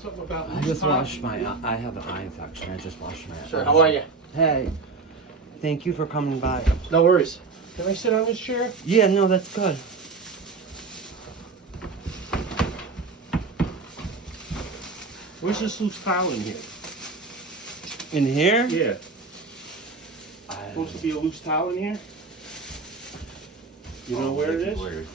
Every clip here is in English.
something about I just washed my, I have an eye infection. I just washed my Sure, eyes. how are you? Hey, thank you for coming by. No worries. Can I sit on this chair? Yeah, no, that's good. Where's this loose towel in here? In here? Yeah. Supposed to be a loose towel in here? You know where it is? Where is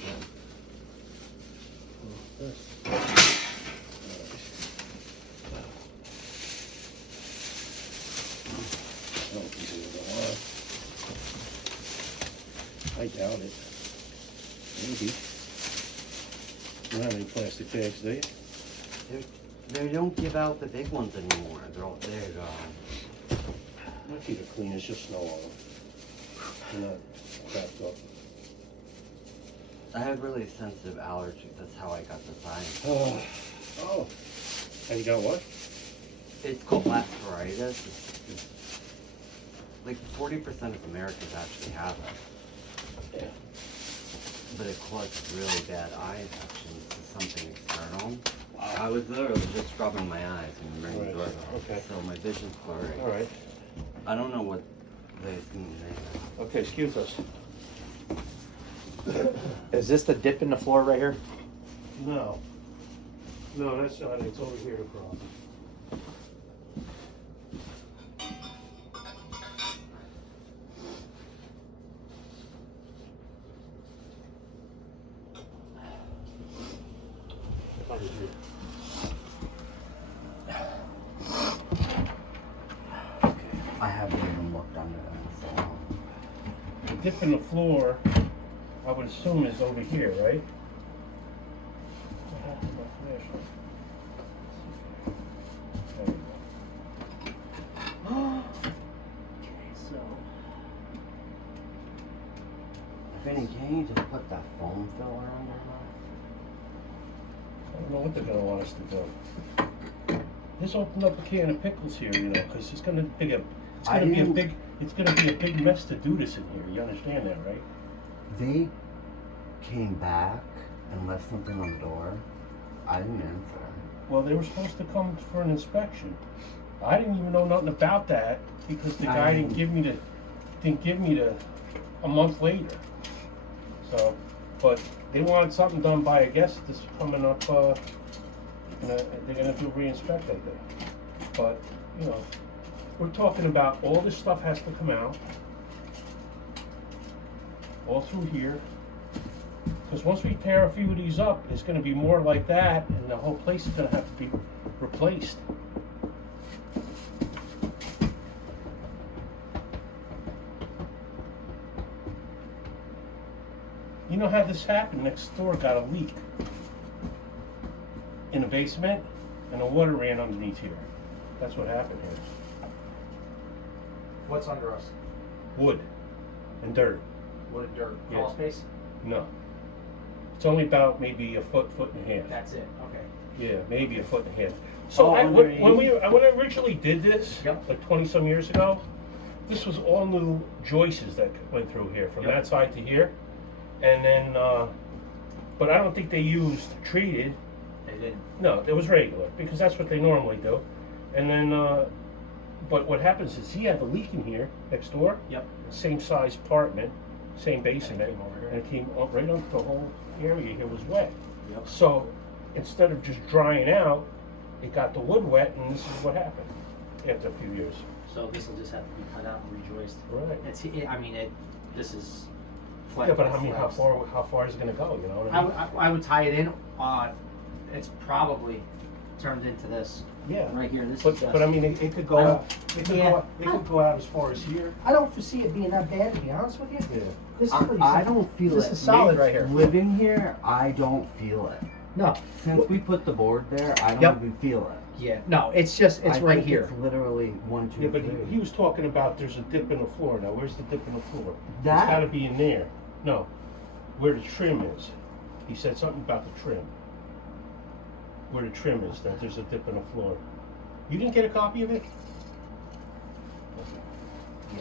I doubt it. Maybe. You don't have any plastic bags, do you? They don't give out the big ones anymore. They're all, there you go. My feet are clean, it's just snow on them. They're not wrapped up. I have really sensitive allergies. That's how I got this eye. Oh. And you got what? It's called vasculitis. It's like 40% of Americans actually have it. Yeah. But it causes really bad eye infections to something external. I was literally just scrubbing my eyes and bringing the door. Okay. So my vision's blurry. All right. I don't know what they mean. Okay, excuse us. Is this the dip in the floor right here? No. No, that's not it. It's over here, bro. Over here. I haven't even looked under that. So. The dip in the floor, I would assume, is over here, right? What happened to my flashlight? There we go. Okay, so. If any, can you just put that foam filler under that? I don't know what they're gonna want us to do. Just open up a can of pickles here, you know, because it's gonna be a big mess to do this in here. You understand that, right? They came back and left something on the door. I didn't answer. Well, they were supposed to come for an inspection. I didn't even know nothing about that because the guy didn't give me the a month later. So, but they wanted something done by, I guess, this coming up. They're gonna do re-inspect, I think. But you know, we're talking about all this stuff has to come out, all through here. Because once we tear a few of these up, it's gonna be more like that, and the whole place is gonna have to be replaced. You know how this happened? Next door got a leak in the basement, and the water ran underneath here. That's what happened here. What's under us? Wood and dirt. Wood and dirt. Yeah. Crawl space? No. It's only about maybe a foot and a half. That's it. Okay. Yeah, maybe a foot and a half. So Oh, when I originally did this, Yep. like 20 some years ago, this was all new joists that went through here from Yep. that side to here, and then, but I don't think they used treated. They didn't. No, it was regular because that's what they normally do, and then, but what happens is he had the leak in here next door. Yep. Same size apartment, same basement, And it came over here. and it came up right up the whole area here was wet. Yep. So instead of just drying out, it got the wood wet, and this is what happened after a few years. So this will just have to be cut out and rejoiced. Right. I mean, this is. Yeah, but I mean, how far is it gonna go? You know what I mean? I would tie it in. It's probably turned into this Yeah. right here. This But is. but I mean, it could go out. It could go out as far as here. I don't foresee it being that bad, to be honest with you. Yeah. This is pretty I simple. don't feel This it. is solid right here. Living here, I don't feel it. No. Since we put the board there, I don't Yep. even feel it. Yeah. No, it's just I right think here. It's literally 1, 2, Yeah, but 3. he was talking about there's a dip in the floor. Now, where's the dip in the floor? That- It's got to be in there. No, where the trim is. He said something about the trim. Where the trim is, that there's a dip in the floor. You didn't get a copy of it?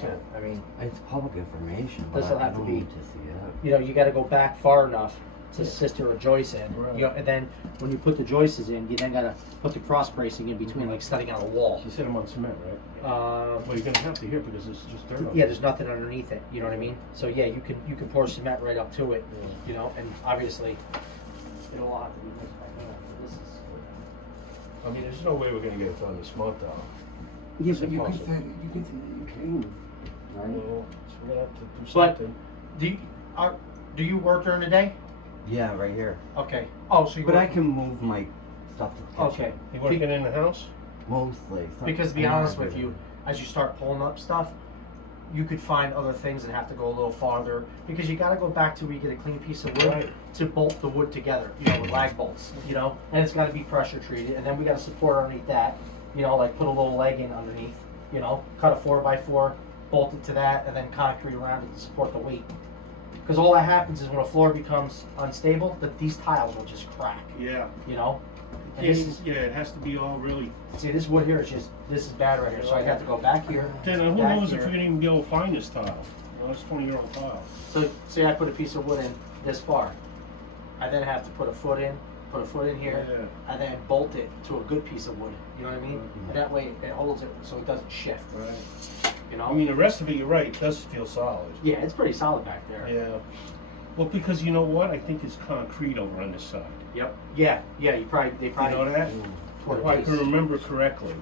Yeah. I mean, It's public information, but This'll I have to don't be- need to see it. you know, you got to go back far enough to sister a joist in. Right. You know, and then when you put the joists in, you then gotta put the cross bracing in between, like studying on a wall. You set them on cement, right? Well, you're gonna have to here because it's just dirt. Yeah, there's nothing underneath it. You know what I mean? So yeah, you can pour cement right up to it. Yeah. You know, and obviously it'll all have to be mixed by hand. This is. I mean, there's no way we're gonna get it done this month, though. Yeah, It's but you could impossible. say you could say that you can, right? Well, so we're gonna have to do But- something. Do you work during the day? Yeah, right here. Okay. Oh, so you. But work, I can move my stuff to the kitchen. Okay. You working in the house? Mostly. Because to be honest with you, as you start pulling up stuff, you could find other things that have to go a little farther because you got to go back to where you get a clean piece of wood Right. to bolt the wood together, you know, with lag bolts, you know, and it's got to be pressure treated, and then we got to support underneath that, you know, like put a little leg in underneath, you know, cut a 4x4, bolt it to that, and then concrete around it to support the weight. Because all that happens is when a floor becomes unstable, that these tiles will just crack, Yeah. you know. And Yeah, this is, it has to be all really. see, this wood here is just, this is bad right here, so I have to go back here. Then who back knows if here. you're gonna even be able to find this tile? Well, it's 20-year-old tile. So say I put a piece of wood in this far, I then have to put a foot in here, Yeah. and then bolt it to a good piece of wood. You know what I mean? Mhm. And that way it holds it so it doesn't shift. Right. You know? I mean, the rest of it, you're right, it does feel solid. yeah, it's pretty solid back there. Yeah. Well, because you know what? I think it's concrete over on this side. Yep. Yeah. Yeah. They You probably. know that? Poured If a I base. can remember correctly.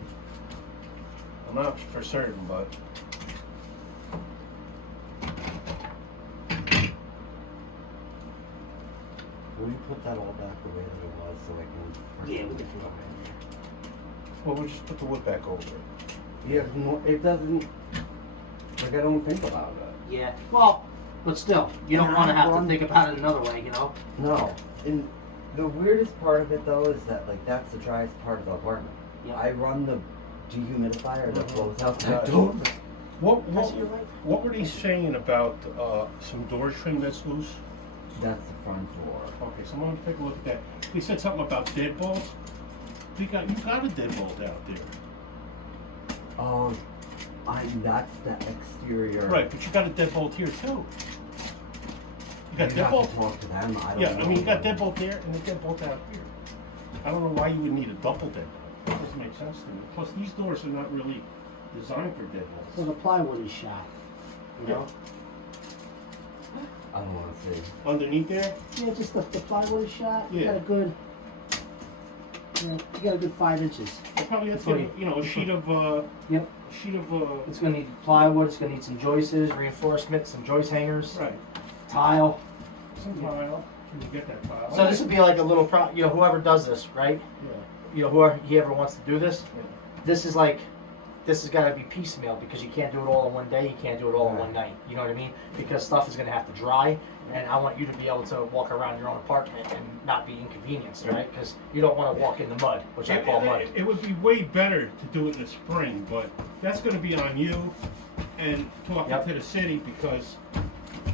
I'm not for certain, but. Will you put that all back the way that it was so I can? Yeah, we can do it. Well, we'll just put the wood back over it. Yeah, no, it doesn't. Like I don't think about it. Yeah. Well, but still, you don't And want to I have to run- think about it another way. You know? No. And the weirdest part of it though is that like that's the driest part of the apartment. Yeah. I run the dehumidifier that Mhm. blows out Yeah. that door. What were they saying about some door trim that's loose? That's the front door. Okay, so I'm gonna take a look at that. They said something about deadbolts. You got a deadbolt out there. That's the exterior. Right, but you got a deadbolt here too. You got You have deadbolt? to talk to them. I don't Yeah, know. I mean, you got deadbolt there and a deadbolt out here. I don't know why you would need a double deadbolt. That doesn't make sense to me. Plus, these doors are not really designed for So deadbolts. the plywood is shot. You know? I don't want to see. Underneath there? Yeah, just the plywood is shot. You Yeah. got a good. You got a good 5 inches. I probably have Before to you- get, a sheet of, Yep. It's gonna need plywood. It's gonna need some joists, reinforcement, some joist hangers, right, tile. some tile. Can you get that tile? So this would be like a little whoever does this, right? Yeah, Whoever wants to do this, yeah. this has got to be piecemeal because you can't do it all in one day. You can't do it all in one night. You know what I mean? Because stuff is gonna have to dry, and I want you to be able to walk around your own apartment and not be inconvenienced, right? Because you don't want to walk in the mud, which I call mud. It would be way better to do it in the spring, but that's gonna be on you and talking Yep. to the city because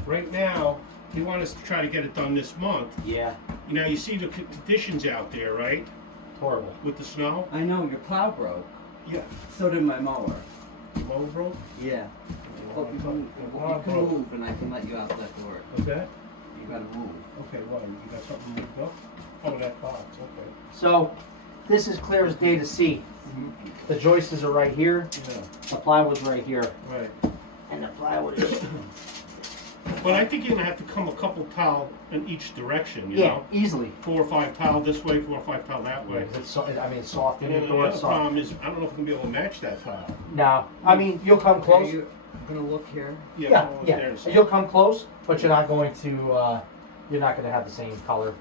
right now, they want us to try to get it done this month. Yeah, You know, you see the conditions out there, right, it's horrible. with the snow? I know your plow broke. Yeah. So did my mower. The mower broke? Yeah. Look, you can move and I can let you out that door. What's that? You gotta move. Okay, well, you got something moved up? Oh, that box, okay. So this is clear as day to see. The joists are right here. Yeah, The plywood's right here. right. And the plywood is. But I think you're gonna have to come a couple tile in each direction, you Yeah, know? easily. 4 or 5 tile this way, 4 or 5 tile that way. It's it's soft in And the then the door. other It's soft. problem is, I don't know if we're gonna be able to match that tile. No, I mean you'll come close. Are you gonna look here? Yeah, well, yeah. there's- You'll come close, but you're not going to. You're not going to have the same color.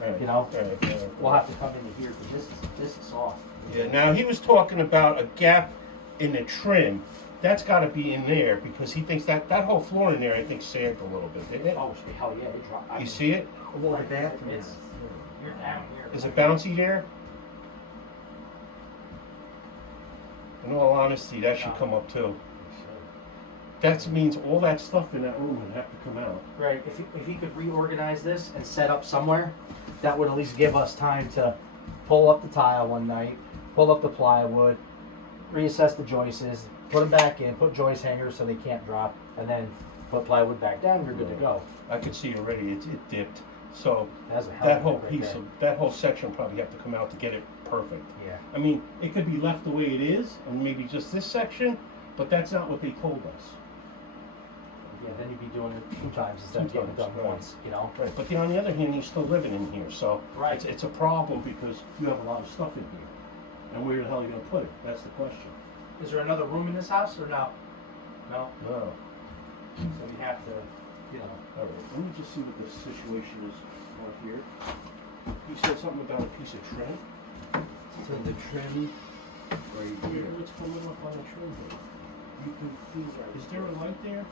Right, you know, right, yeah. We'll have to come into here because this is soft. Yeah, now he was talking about a gap in the trim. That's gotta be in there because he thinks that whole floor in there, I think, sagged a little bit, didn't it? Oh hell yeah! It dropped. You see it? Well, the bathroom It's- is. You're down here. Is it bouncy there? In all honesty, that should come up too. That means all that stuff in that room would have to come out. Right. If he could reorganize this and set up somewhere, that would at least give us time to pull up the tile one night, pull up the plywood, reassess the joists, put them back in, put joist hangers so they can't drop, and then put plywood back down. You're good to go. I can see already it dipped. So That's a hell that of a whole right piece there. of, that whole section will probably have to come out to get it perfect. Yeah. I mean, it could be left the way it is, and maybe just this section, but that's not what they told us. Yeah, then you'd be doing it 2 times instead of Two getting it done times, right. once, you know? Right, but then on the other hand, you're still living in here, so Right. it's a problem because you have a lot of stuff in here. And where the hell are you gonna put it? That's the question. Is there another room in this house or no? No? No. So we have to, you know. All right, let me just see what the situation is out here. You said something about a piece of trim? So the trim right here. What's coming up on the trim here? You can see right. Is there a light there?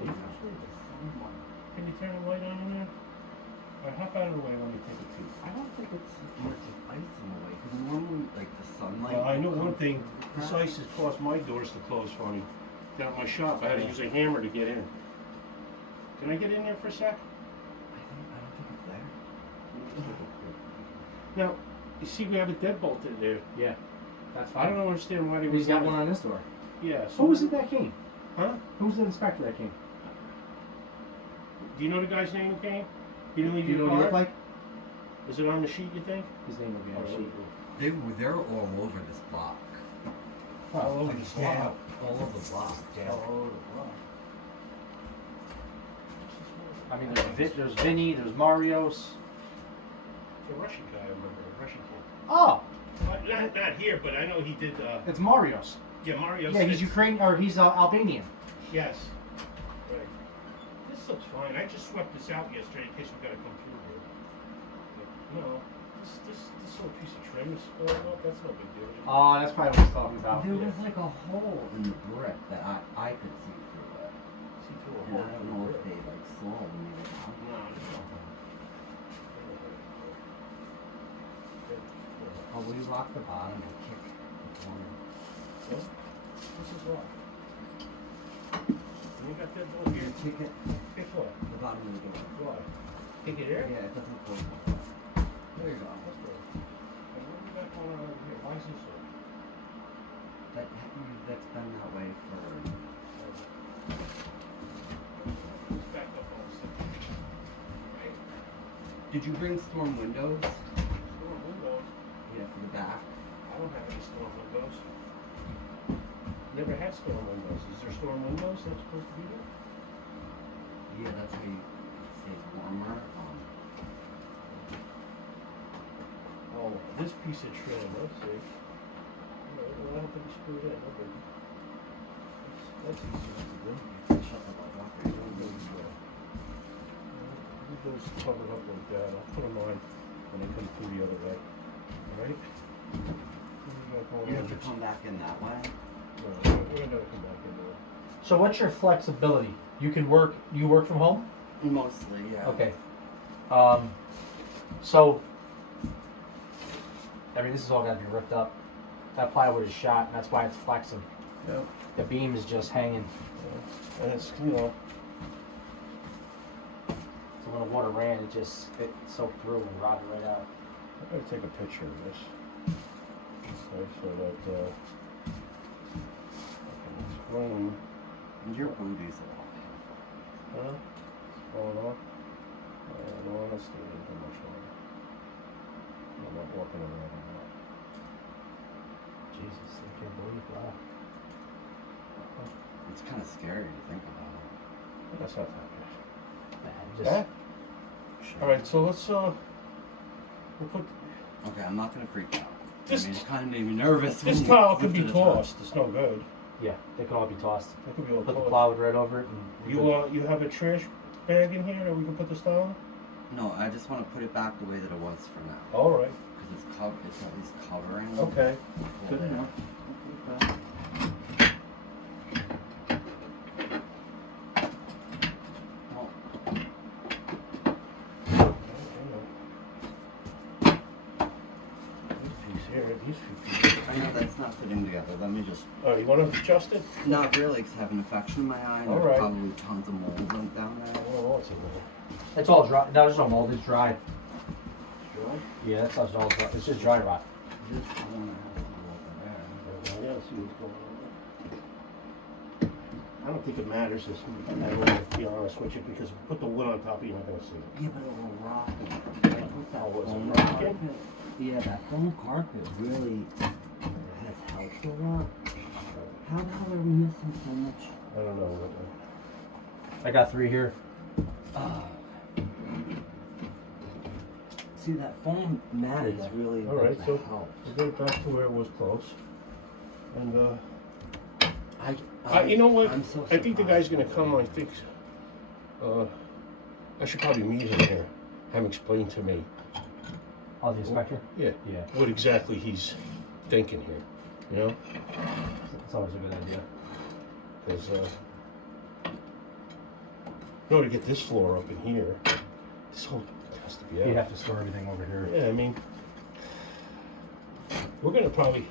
There's actually the someone. Can you turn the light on in there? All right, hop out of the way, let me take a peek. I don't think it's much of ice in the way because normally like the sunlight. Well, I know one comes thing, through this the ice has caused my doors to close for me. Down at my shop, I had to use a hammer to get in. Can I get in there for a sec? I don't think it's there. Now, you see we have a deadbolt in there. Yeah. That's I don't understand why they would. He's got one on this door. Yeah, so. Who was it that came? Huh? Who was the inspector that came? Do you know the guy's name who came? He didn't leave Do you know your what he card? looked like? Is it on the sheet, you think? His name would be on the sheet. They're all over this block. All over the Yeah, slab. all over the block. Yeah. All over the block. I mean, there's Vinny, there's Mario's. It's a Russian guy, I remember, a Russian kid. Oh, Not here, but I know he did, it's Mario's. yeah, Mario. Yeah, he's Ukrainian, or he's Albanian. Yes. Right. This looks fine. I just swept this out yesterday in case we gotta come through here. But, no, this little piece of trim is falling off. That's no big deal. Oh, that's probably what he's talking about. There was like a hole in the brick that I could see through it. See through a And hole I don't in the know if brick. they like saw when they were down. No, it's not. Oh, will you lock the bottom and kick the corner? This is what? You got that door here? Kick it, Kick what? the bottom of the door. Why? Kick it here? Yeah, it doesn't close. There you go. That's good. And what do we got going on over here? Why is this so? That's been that way for. Let's back up on a second. Right. Did you bring storm windows? Storm windows. Yeah, for the back. I don't have any storm windows. Never had storm windows. Is there storm windows that's supposed to be there? Yeah, that's how it stays warmer. Oh, this piece of trim, let's see. No, I don't think it's screwed in. Okay. That's easy enough to do. Shut the fuck up. Leave those covered up like that. I'll put them on when they come through the other way. Alright? You have to come back in that way. No, we're gonna come back in there. So what's your flexibility? You work from home? Mostly, yeah. Okay. So, I mean, this is all gotta be ripped up. That plywood is shot, and that's why it's flexing. Yeah. The beam is just hanging. And it's, you know, So when the water ran, it soaked through and rotted right out. I'm gonna take a picture of this. Okay, so that, I can explain. And your booty's a lot. Huh? It's falling off? No, let's do it too much longer. I'm not walking around on that. Jesus, I can't believe that. It's kind of scary to think about. That's not that Man, bad. just, That? Alright, so let's, we'll put, Okay, I'm not gonna freak out. This- I mean, it kind of made me nervous. this when you tile could be lifted it up. tossed, it's no good. yeah, they can all be tossed. It could be all Put the tossed. plywood right over it, and You have a trash bag in here that we can put this tile in? No, I just want to put it back the way that it was for now. Alright, Because it's at least covering. okay. Well, Good there. enough. Well, These few pieces. I know that's not fitting together. Let me just. Oh, you wanna adjust it? Not really, because I have an infection in my eye. And All there's right. probably tons of mold down there. Oh, what's in there? it's all dry. No, there's no mold. It's dry. Sure. Yeah, that's all dry. It's just dry rot. Just I want to have some over there. Yeah, see what's going on. I don't think it matters this, to be honest with you, because if you put the wood on top, you're not gonna see it. Yeah, but it will rot hell was foam it? carpet, Rocking? yeah, that foam carpet really has helped a lot. How the hell are we missing so much? I don't know. I got 3 here. See, that foam mat is really All right, so help. we'll get back to where it was close. And I you know what? I'm so I think the guy's surprised. gonna come. I think I should probably meet him here. Have him explain to me. Oh, the inspector? Yeah. Yeah, What exactly he's thinking here. You know? it's always a good idea. Because in order to get this floor up in here, this whole has to be out. You have to store everything over here. Yeah, I mean, we're gonna probably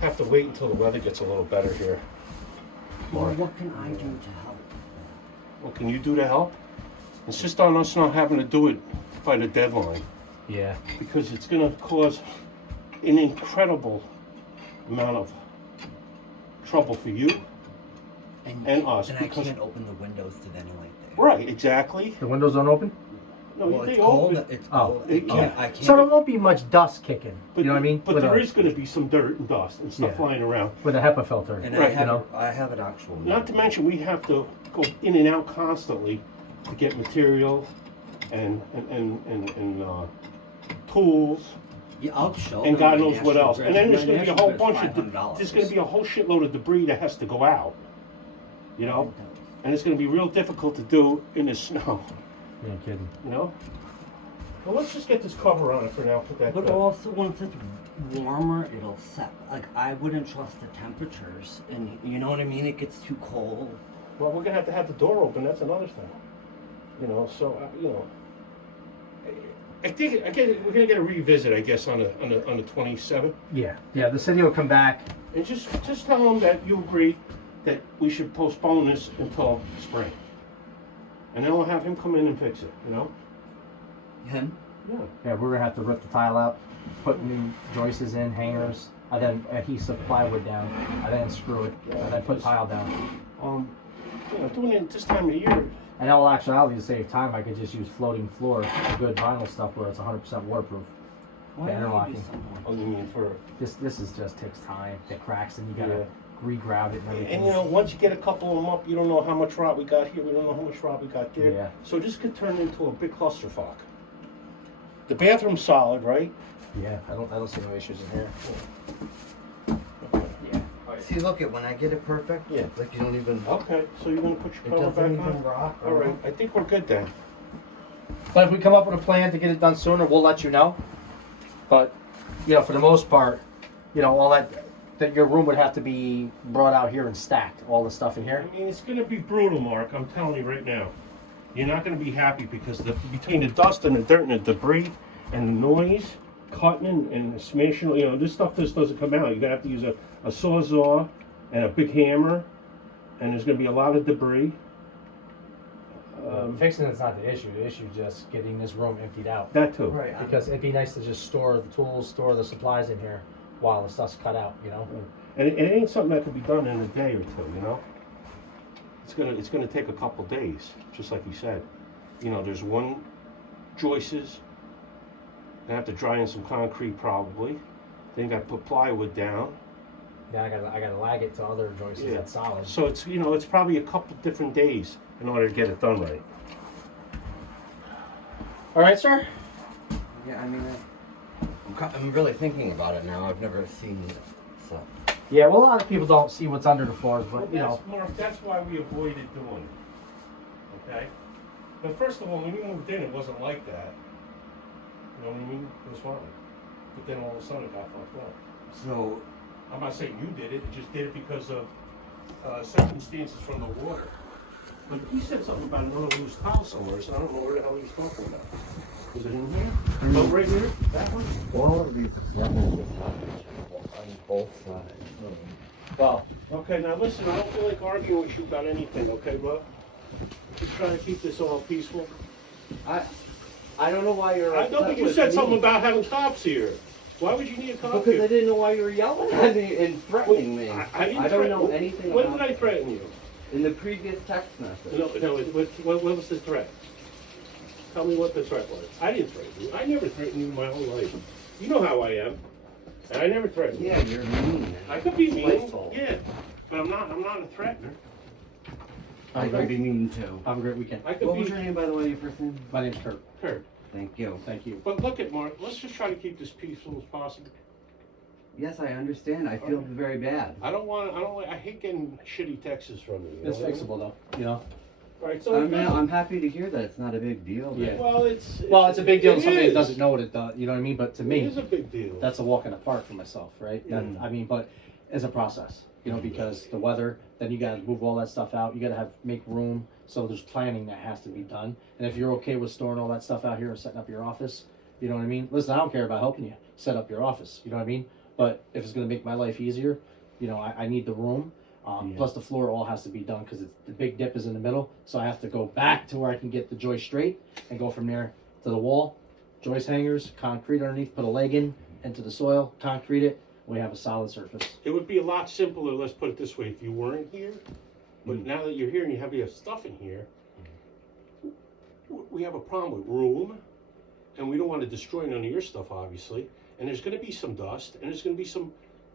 have to wait until the weather gets a little better here. Well, what can I do to help? What can you do to help? It's just on us not having to do it by the deadline, Yeah. because it's gonna cause an incredible amount of trouble for you and us. And I because, can't open the windows to ventilate there. right, exactly. The windows don't open? No, Well, they it's cold. open, It's Oh. cold. It can't. I can't. So there won't be much dust kicking. but, You know what I mean? But With there a- is gonna be some dirt and dust and stuff Yeah. flying around. With a HEPA filter. And Right, I have an actual. Not to mention, we have to go in and out constantly to get material and tools Yeah, I'll show and them God my knows what national else. And then there's grid. going to be a My whole national bunch of grid's there's going to be a whole shitload of debris that has to go out. You know, and it's going to be real difficult to do in the snow. You ain't kidding. You know. Well, let's just get this cover on it for now. Put that. But also, once it's warmer, it'll set. Like, I wouldn't trust the temperatures, and you know what I mean. It gets too cold. Well, we're going to have the door open. That's another thing. You know. So you know. I think we're gonna get a revisit, I guess, on the 27th, Yeah. Yeah, the city will come back. and just tell them that you agree that we should postpone this until spring, and then we'll have him come in and fix it. You know? Him? Yeah. Yeah, we're gonna have to rip the tile out, put new joists in, hangers, and then adhesive plywood down, and then screw it, and then put tile down. You know, doing it this time of year. And in all actuality, to save time, I could just use floating floor, good vinyl stuff where it's 100% waterproof. Why The don't you interlocking. do something like Oh, you mean for? This is just takes time. It cracks, and you gotta Yeah. re-grout it and everything. And you know, once you get a couple of them up, you don't know how much rot we got here. We don't know how much rot we got there. Yeah. So this could turn into a big clusterfuck. The bathroom's solid, right? Yeah, I don't see no issues in here. See, look at when I get it perfect. Yeah. Like you don't even. Okay. So you're gonna put your It cover doesn't back even on? rock. All right. I think we're good then. But if we come up with a plan to get it done sooner, we'll let you know. But, you know, for the most part, you know, all that your room would have to be brought out here and stacked, all the stuff in here. I mean, it's gonna be brutal, Mark. I'm telling you right now. You're not gonna be happy because between the dust and the dirt and the debris and the noise, cutting and smashing, you know, this stuff just doesn't come out. You're gonna have to use a sawzall and a big hammer, and there's gonna be a lot of debris. Fixing it's not the issue. The issue is just getting this room emptied out. That too. Right. Because it'd be nice to just store the tools, store the supplies in here while the stuff's cut out, you know? And it ain't something that could be done in a day or two, you know. It's gonna take a couple days, just like you said. You know, there's one joists. Gonna have to dry in some concrete probably. Then you gotta put plywood down. Then I gotta lag it to other joists Yeah. that's solid. So it's, you know, it's probably a couple different days in order to get it done right. All right, sir? Yeah, I mean, I'm really thinking about it now. I've never seen it, so. Yeah, well, a lot of people don't see what's under the floors, but, you know. Mark, that's why we avoided doing it. Okay? But first of all, when you moved in, it wasn't like that. You know what I mean? It was fine. But then all of a sudden it got fucked up. So, I'm not saying you did it, you just did it because of circumstances from the water. But he said something about another loose tile somewhere, so I don't know where the hell he was talking about. Was it in here? Oh, right here? That one? all of these rubber on both sides. Well, Okay, now listen, I don't feel like arguing with you about anything, okay, bro? Just trying to keep this all peaceful. I don't know why you're. I know, but you said something about having cops here. Why would you need a cop Because I here? didn't know why you were yelling at me and threatening me. I didn't don't threaten- know anything When about did I threaten you? In the previous text message. No, what was the threat? Tell me what the threat was. I didn't threaten you. I never threatened you my whole life. You know how I am. And I never threatened you. Yeah, you're mean. I could be mean, Spiteful. yeah, but I'm not a threatener. I could be mean too. Have a great weekend. I could What be was your name, by the way, your first name? My name's Kurt. Kurt. Thank you. Thank you. But look at Mark, let's just try to keep this peaceful as possible. Yes, I understand. I feel very bad. I hate getting shitty texts from you. It's fixable though, you know? Right, so I'm happy to hear that it's not a big deal. Yeah. well, it's a big deal to somebody is. that doesn't know what it does, you know what I mean? But to It me, is a big deal. that's a walk in the park for myself, right? Yeah. And, I mean, but it's a process, you know, because the weather, then you gotta move all that stuff out, you gotta make room, so there's planning that has to be done. And if you're okay with storing all that stuff out here and setting up your office, you know what I mean? Listen, I don't care about helping you set up your office, you know what I mean? But if it's gonna make my life easier, you know, I need the room. Yeah. Plus the floor all has to be done because the big dip is in the middle, so I have to go back to where I can get the joist straight and go from there to the wall, joist hangers, concrete underneath, put a leg into the soil, concrete it, we have a solid surface. It would be a lot simpler, let's put it this way, if you weren't here. But now that you're here and you have your stuff in here, we have a problem with room, and we don't want to destroy none of your stuff, obviously. And there's going to be some dust, and there's going to be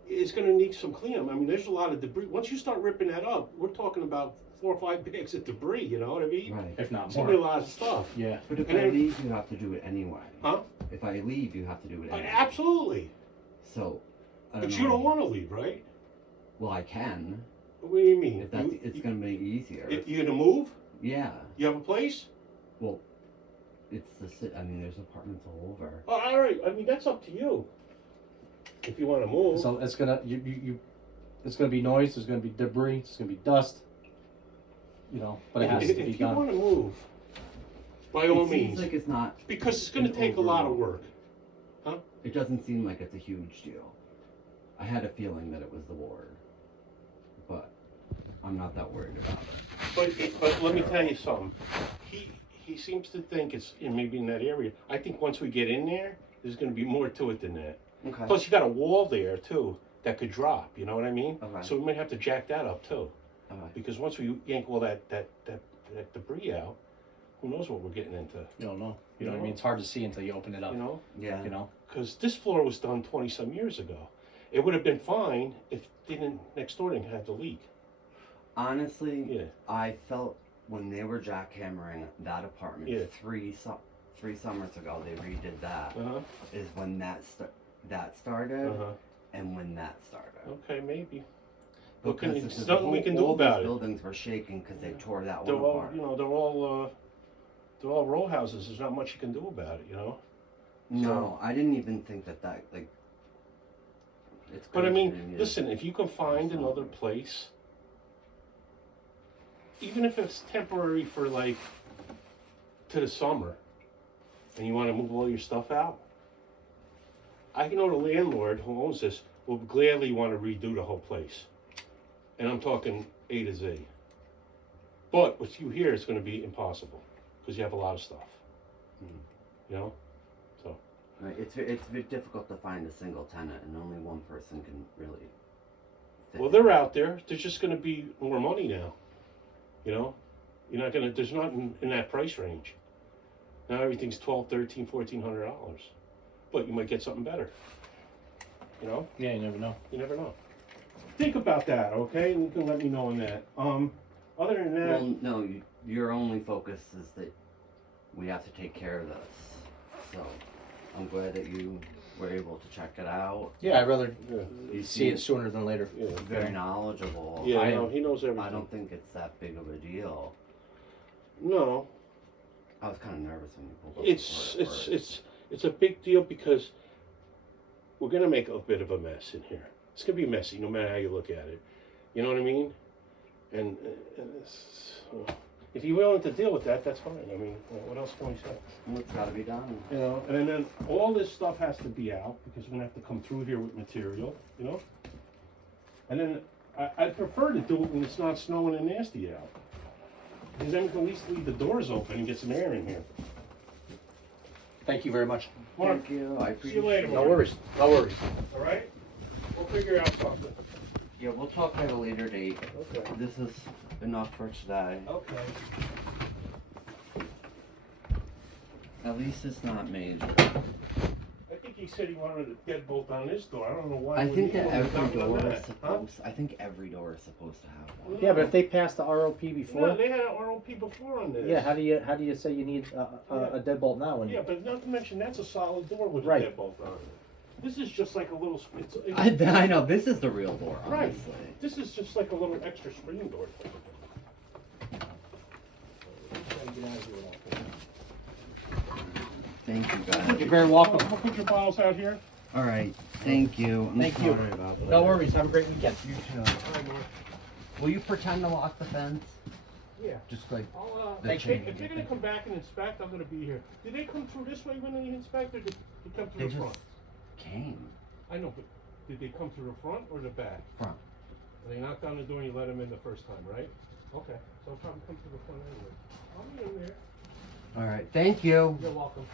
it's going to need some cleanup. I mean, there's a lot of debris. Once you start ripping that up, we're talking about 4 or 5 bags of debris, you know what I mean? Right. If not It's going to be a more. lot of stuff. Yeah. But if And I then- leave, you have to do it anyway. Huh? If I leave, you have to do it anyway. Absolutely. So, I But don't you know. don't want to leave, right? Well, I can. What do you mean? If that, it's going to make it easier. You going to move? Yeah. You have a place? Well, it's I mean, there's apartments all over. Oh, all right. I mean, that's up to you. If you want to move. So it's gonna it's gonna be noise. There's gonna be debris. There's gonna be dust. You know, but it has if to be you done. want to move, by all It seems means, like it's not. because it's going to an take a lot of overall- work. It doesn't seem like it's a huge deal. I had a feeling that it was the ward, but I'm not that worried about it. But let me tell you something. He seems to think it's maybe in that area. I think once we get in there, there's going to be more to it than that. Okay. Plus, you got a wall there too that could drop. You know what I mean? Okay. So we might have to jack that up too, Okay. because once we yank all that debris out, who knows what we're getting into? You don't know. You know what I mean? It's hard to see until you open it up. You know? Yeah. You know. Because this floor was done 20-some years ago. It would have been fine if next door didn't have the leak. Honestly, Yeah. I felt when they were jackhammering that apartment Yeah. three summers ago, they redid that. Uh-huh. Is when that started, Uh-huh. and when that started. Okay, maybe. What can, Because there's the nothing we can do all about these it. buildings were shaking because they tore that They're one all, apart. you know, they're all row houses. There's not much you can do about it, you know. No, I didn't even think that. Like, it's. But I crazy to mean, me that- listen, if you can find another place, even if it's temporary for like to the summer, and you want to move all your stuff out, I know the landlord who owns this will gladly want to redo the whole place, and I'm talking A to Z. But with you here, it's going to be impossible because you have a lot of stuff. You know, so. Right, it's very difficult to find a single tenant, and only one person can really. Fit. Well, they're out there. There's just going to be more money now. You know, you're not going to. There's not in that price range. Now everything's $1,200, $1,300, $1,400, but you might get something better. You know, Yeah, you never know. you never know. Think about that, okay? And you can let me know on that. Other than that, Well, no, your only focus is that we have to take care of this. So, I'm glad that you were able to check it out. Yeah, I'd rather yeah, You see it seem sooner than later. yeah, very knowledgeable. yeah, I no, am. he knows everything. I don't think it's that big of a deal. No, I was kind of nervous when you pulled up. the word at first. it's a big deal because we're gonna make a bit of a mess in here. It's gonna be messy, no matter how you look at it. You know what I mean? And if you're willing to deal with that, that's fine. I mean, what else can we say? Well, it's got to be done. You know, and then all this stuff has to be out because we're gonna have to come through here with material. You know, and then I prefer to do it when it's not snowing and nasty out. Because then we can at least leave the doors open and get some air in here. Thank you very much. Mark, Thank you. I see appreciate you later, it. No worries. No worries. all right? We'll figure out something. Yeah, we'll talk at a later date. Okay. This is enough for today. Okay. At least it's not major. I think he said he wanted a deadbolt on this door. I don't know why. I we think need that one every without door that, is huh? supposed. I think every door is supposed to have one. Yeah, but if they passed the ROP No, before, they had an ROP before on this. yeah, how do you say you need a deadbolt now? When Yeah, but not to mention that's a solid door with Right. a deadbolt on it. This is just like a little. I know this is the real door, Right. honestly. This is just like a little extra screen door. Thank you You're guys. very welcome. I'll put your bottles out here. All right, thank you. I'm Thank you. sorry about that. No worries. Have a great weekend. You too. Will you pretend to lock the fence? Yeah. Just like I'll, The if chain. they're gonna come back and inspect, I'm gonna be here. Did they come through this way when they inspected? Or did they come they through the front? just came I know, but did they come through the front or the back? front. They knocked on the door and you let them in the first time, right? Okay, so I'll probably come through the front anyway. I'll meet them there. All right, thank you. You're welcome.